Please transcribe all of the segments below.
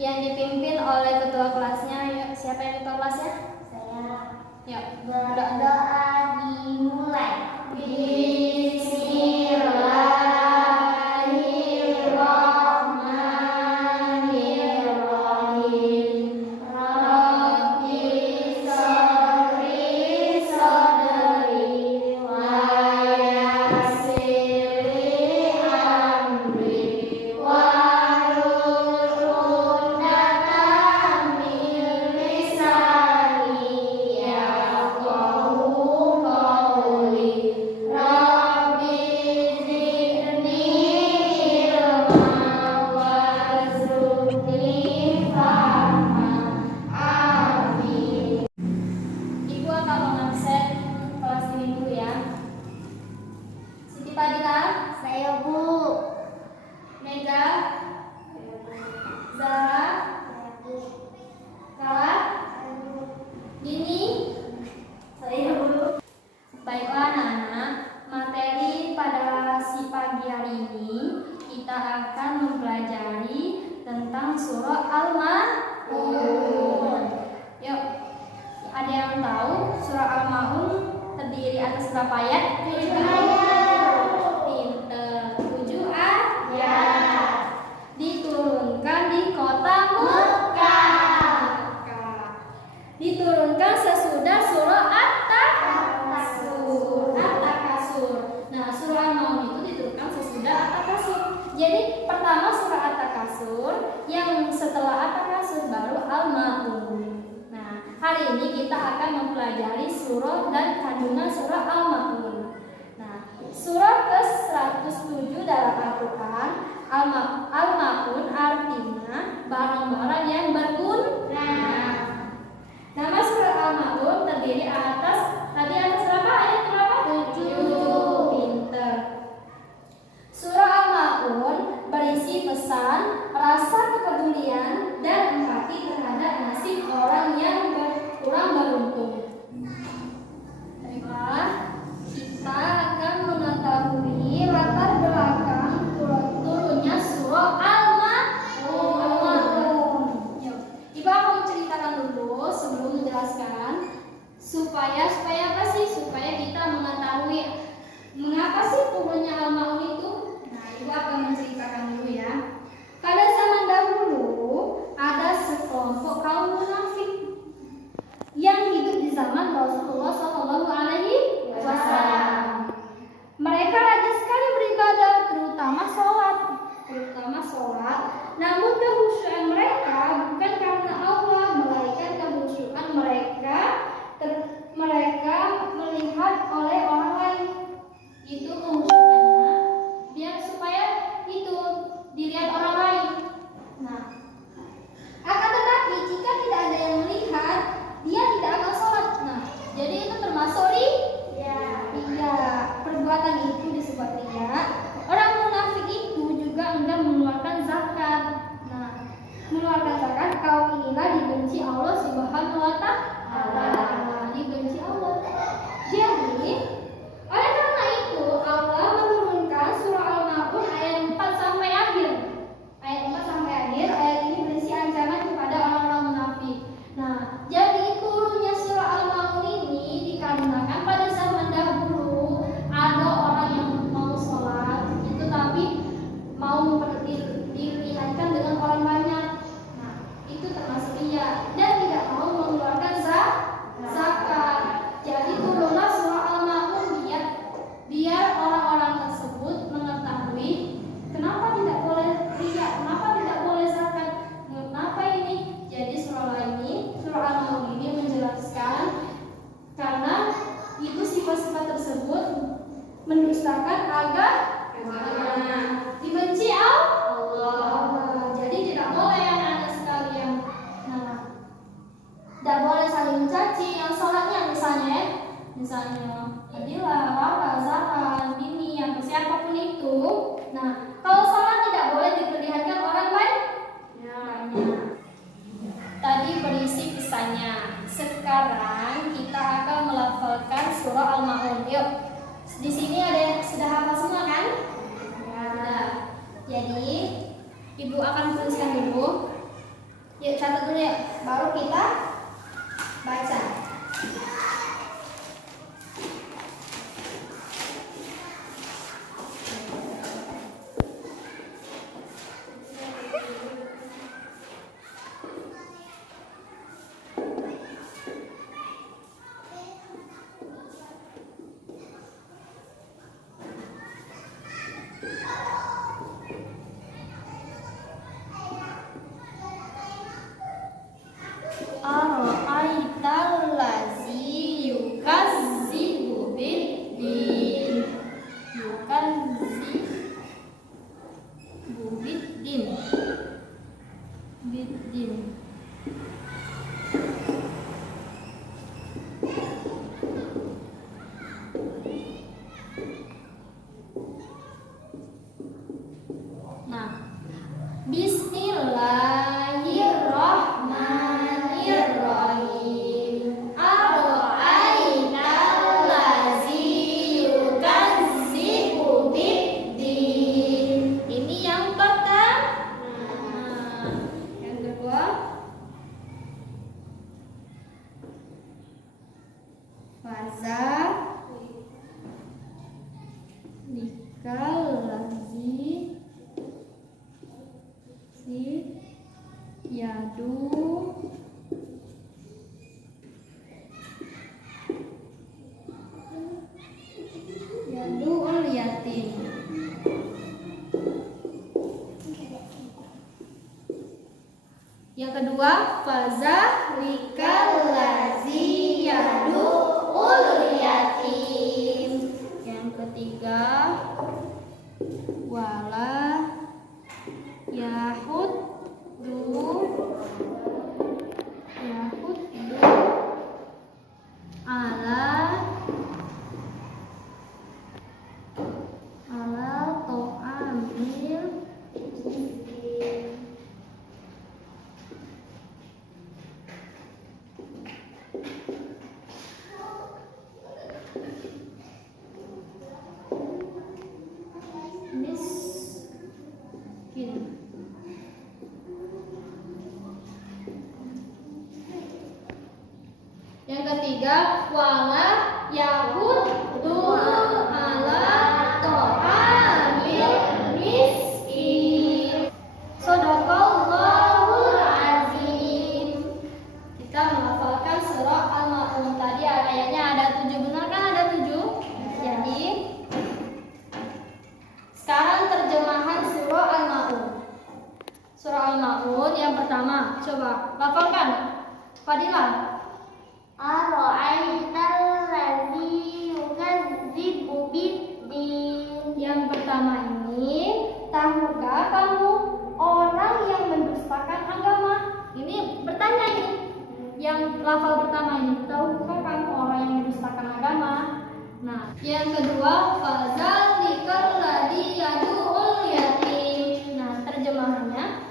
yang dipimpin oleh ketua kelasnya. Yuk, siapa yang ketua kelasnya? Saya. Yuk, Berdoa dimulai. Surah Al-Ma'un. Yuk, ada yang tahu surah Al-Ma'un terdiri atas berapa ayat? 7 ayat. Pinter. 7 ayat. Diturunkan di kota Mekah. Diturunkan sesudah surah At-Takasur. Nah, surah Al-Ma'un itu diturunkan sesudah At-Takasur. Jadi pertama surah At-Takasur, yang setelah At-Takasur baru Al-Ma'un. Nah, hari ini kita akan mempelajari surah dan kandungan surah Al-Ma'un. Nah, surah ke-107 dalam Al-Quran, Al-Ma'un artinya barang-barang yang berguna. Nama surah Al-Ma'un terdiri atas berapa ayat? Berapa? 7. Pinter. Surah Al-Ma'un berisi pesan, rasa kepedulian, dan empati terhadap nasib orang yang kurang beruntung. Baiklah, kita akan mengetahui latar belakang turunnya surah Al-Ma'un. Ibu akan menceritakan dulu sebelum menjelaskan supaya apa sih? Supaya kita mengetahui mengapa sih turunnya Al-Ma'un itu. Nah, ibu akan menceritakan dulu ya. Pada zaman dahulu ada sekelompok kaum munafik yang hidup di zaman Rasulullah SAW. Mereka rajin sekali beribadah, terutama sholat. Namun kehusyuan mereka bukan karena Allah, melainkan kehusyuan mereka melihat oleh orang lain. Itu kehusyuannya biar supaya itu dilihat orang lain. Nah, akan tetapi jika tidak ada yang melihat, dia tidak akan sholat. Nah, jadi itu termasuk ria. Perbuatan itu disebut ria. Orang munafik itu juga enggan mengeluarkan zakat. Nah, mengeluarkan zakat kaum inilah dibenci Allah Subhanahu wa Ta'ala. Dibenci Allah. Jadi oleh karena itu Allah menurunkan surah Al-Ma'un ayat 4 sampai akhir. Ayat ini berisi ancaman kepada orang-orang munafik. Nah, jadi turunnya surah Al-Ma'un ini dikarenakan pada zaman dahulu ada orang yang mau sholat itu tapi mau dilihatkan dengan orang banyak. Nah, itu termasuk ria dan tidak mau mengeluarkan zakat. Jadi turunlah surah Al-Ma'un biar orang-orang tersebut mengetahui kenapa tidak boleh ria, kenapa tidak boleh zakat, kenapa ini. Jadi surah Al-Ma'un ini menjelaskan karena itu sifat-sifat tersebut mendustakan agama, dibenci Allah. Jadi tidak boleh anak-anak sekalian. Nah, tidak boleh saling mencaci. Yang sholatnya misalnya Adila, Rara, Zahra, Mimi, atau siapapun itu. Nah, kalau sholat tidak boleh diperlihatkan orang lain. Tadi berisi pesannya. Sekarang kita akan melafalkan surah Al-Ma'un. Yuk, di sini ada yang sudah hafal semua kan? Ya. Jadi ibu akan tuliskan dulu dulu ya, baru kita baca. Ara'aital ladzi yukazzibu biddin. Yukazzibu biddin. Biddin. Nah, Bismillahirrahmanirrahim. Ara'aital ladzi yukazzibu biddin. Ini yang pertama. Yang kedua, fadzalikal ladzi yadu'ul yatim. Yang kedua, fadzalikal ladzi yadu'ul yatim. Yang ketiga, wala yahuddu ala ta'amil miskin. Yang ketiga, wala yahuddu ala ta'amil miskin. Shadaqallahul azim. Kita menghafalkan surah Al-Ma'un. Tadi ayatnya ada 7, benar kan? Ada 7. Jadi sekarang terjemahan surah Al-Ma'un. Surah Al-Ma'un yang pertama, coba hafalkan. Fadilah. Ara'aital ladzi yukazzibu biddin. Yang pertama ini, tahukah kamu orang yang mendustakan agama? Ini bertanya ini. Yang lafal pertama ini, tahukah kamu orang yang mendustakan agama? Nah, yang kedua, fadzalikal ladzi yadu'ul yatim. Nah, terjemahannya,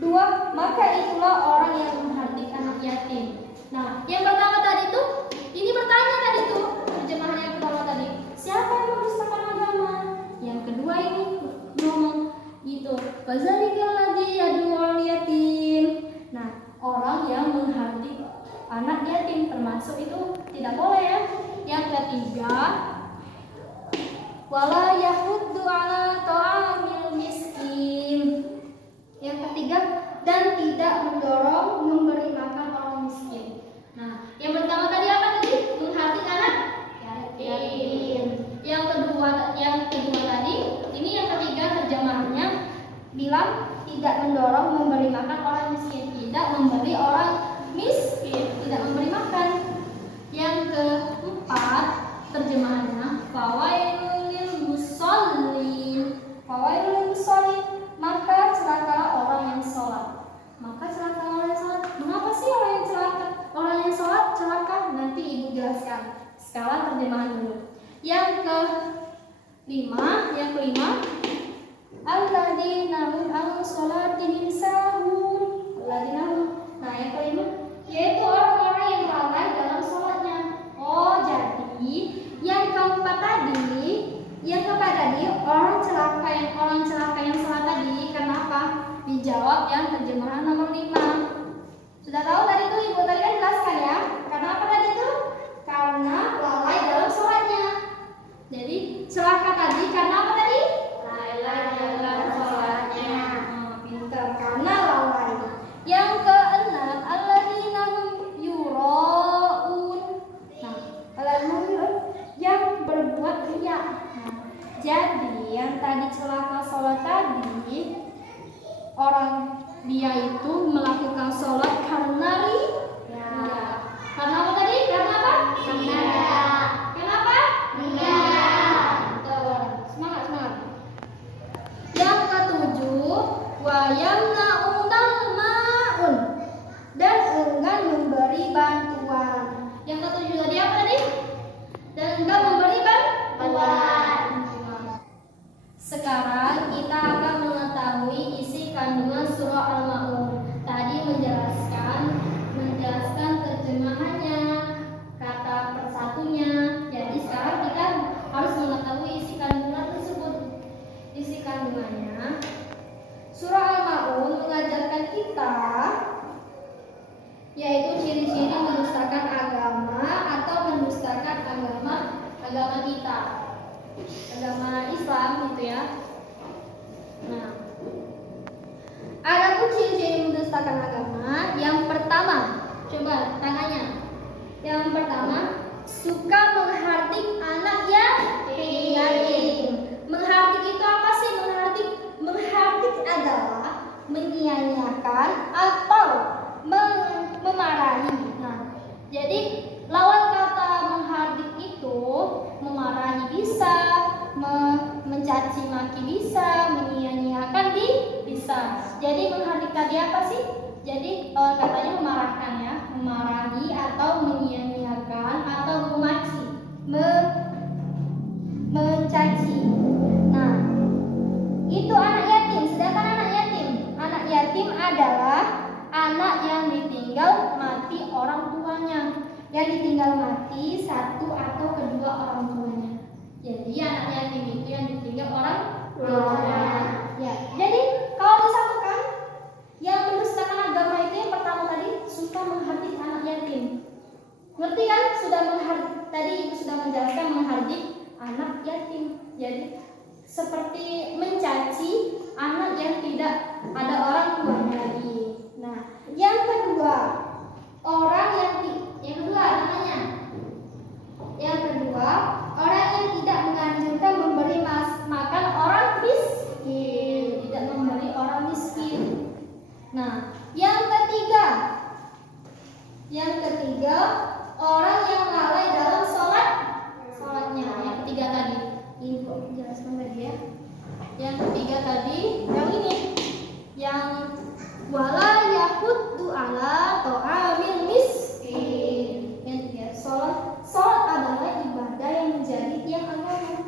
dua, maka itulah orang yang menghardik anak yatim. Nah, yang pertama tadi tuh, ini bertanya tadi tuh, terjemahan yang pertama tadi, siapa yang mendustakan agama? Yang kedua ini ngomong gitu, fadzalikal ladzi yadu'ul yatim. Nah, orang yang menghardik anak yatim termasuk itu tidak boleh ya. Yang ketiga, wala yahuddu ala ta'amil miskin. Yang ketiga, dan tidak mendorong memberi makan orang miskin. Nah, yang pertama tadi apa tadi? Menghardik anak yatim. Yang kedua tadi, ini yang ketiga terjemahannya bilang tidak mendorong memberi makan orang miskin, tidak memberi orang miskin, tidak memberi makan. Yang keempat terjemahannya fawailul lil musallin. Fawailul lil musallin, maka celakalah orang yang sholat. Maka celakalah orang yang sholat. Mengapa sih orang yang celaka? Orang yang sholat celaka? Nanti ibu jelaskan. Sekarang terjemahan dulu. Yang kelima, alladzina hum an sholatihim sahun. Alladzina hum. Nah, yang kelima yaitu orang-orang yang lalai dalam sholatnya. Oh, jadi yang keempat tadi orang celaka yang sholat tadi. Kenapa? Dijawab yang terjemahan nomor 5. itu melakukan sholat karena Ya. Karena apa tadi? Karena apa? Ria. Kenapa? Ria. Betul. Semangat, semangat. Yang ketujuh, wa yamna'unal ma'un, dan enggan memberi bantuan. Yang ketujuh tadi apa tadi? Dan enggan memberi bantuan. Sekarang kita akan mengetahui isi kandungan surah Al-Ma'un. Tadi menjelaskan terjemahannya, kata persatunya. Jadi sekarang kita harus mengetahui isi kandungan tersebut. Isi kandungannya, surah Al-Ma'un mengajarkan kita yaitu ciri-ciri mendustakan agama atau mendustakan agama kita, agama Islam gitu ya. Nah, adapun ciri-ciri mendustakan agama, yang pertama, coba tangannya. Yang pertama, suka menghardik anak yatim. Menghardik itu apa sih? Menghardik adalah menyia-nyiakan atau memarahi. Nah, jadi lawan kata menghardik itu memarahi bisa, mencaci maki bisa, menyia-nyiakan bisa. Jadi menghardik tadi apa sih? Jadi lawan katanya memarahkan ya, memarahi atau menyia-nyiakan atau memaki, mencaci. Nah, itu anak yatim. Sedangkan anak yatim adalah anak yang ditinggal mati orang tuanya, yang ditinggal mati satu atau kedua orang tuanya. Jadi anak yatim itu yang ditinggal orang tuanya. Ya, jadi kalau disatukan, yang mendustakan agama itu yang pertama tadi suka menghardik anak yatim. Ngerti kan? Tadi ibu sudah menjelaskan menghardik anak yatim. Jadi seperti mencaci anak yang tidak ada orang tuanya lagi. Nah, yang kedua, Yang kedua, orang yang tidak menganjurkan memberi makan orang miskin, tidak memberi orang miskin. Nah, yang ketiga, orang yang lalai dalam sholatnya. Yang ketiga tadi, ini kok jelaskan lagi ya. Yang ketiga tadi, yang ini, yang wala yahuddu ala ta'amil miskin. Yang ketiga, sholat adalah ibadah yang menjadi tiang agama.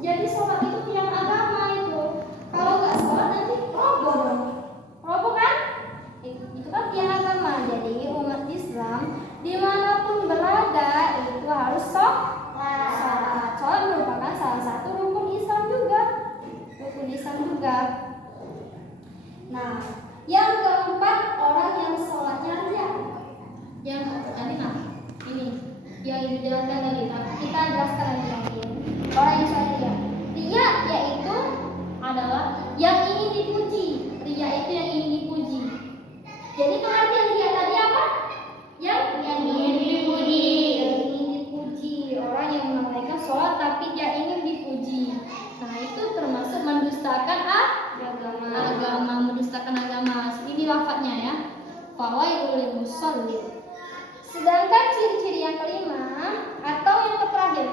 Jadi sholat itu tiang agama itu. Kalau nggak sholat nanti roboh dong. Roboh kan? Itu kan tiang agama. Jadi umat Islam dimanapun berada itu harus sholat. Sholat merupakan salah satu rukun Islam juga. Nah, yang keempat, orang yang sholatnya riya. Yang tadi ini yang dijelaskan tadi. Kita jelaskan lagi. Orang yang sholat riya yaitu adalah yang ingin dipuji. Riya itu yang ingin dipuji. Jadi pengertian riya tadi apa? Yang ingin dipuji. Orang yang menunaikan sholat tapi dia ingin dipuji. Nah, itu termasuk mendustakan agama, mendustakan agama. Ini lafadznya ya. Fawailul musallin. Sedangkan ciri-ciri yang kelima atau yang terakhir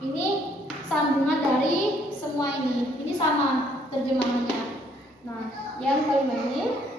ini sambungan dari semua ini. Ini sama terjemahannya. Nah, yang kelima ini